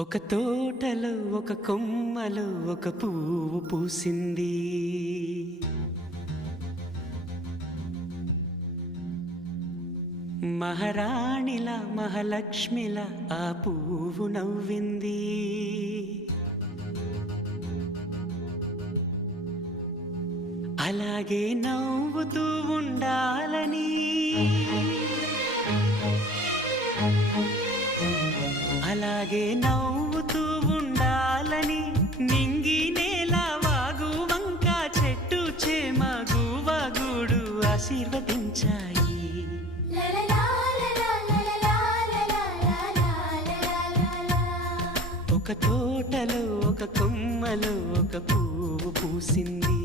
ఒక తోటలో ఒక కొమ్మలో ఒక పువ్వు పూసింది. మహారాణిలా మహాలక్ష్మిలా ఆ పువ్వు నవ్వింది. అలాగే నవ్వుతూ ఉండాలని, అలాగే నవ్వుతూ ఉండాలని నింగి నేల వాగు వంక చెట్టు చేమ గువగూడు ఆశీర్వదించాయి. ఒక తోటలో ఒక కొమ్మలో ఒక పువ్వు పూసింది.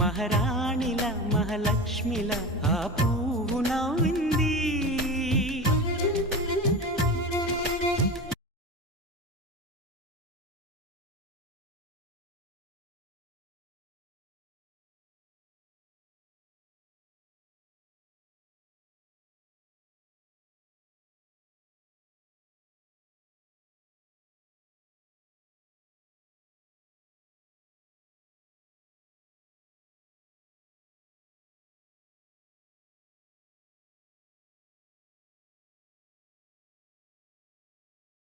మహారాణిలా మహాలక్ష్మిలా ఆ పువ్వు నవ్వింది.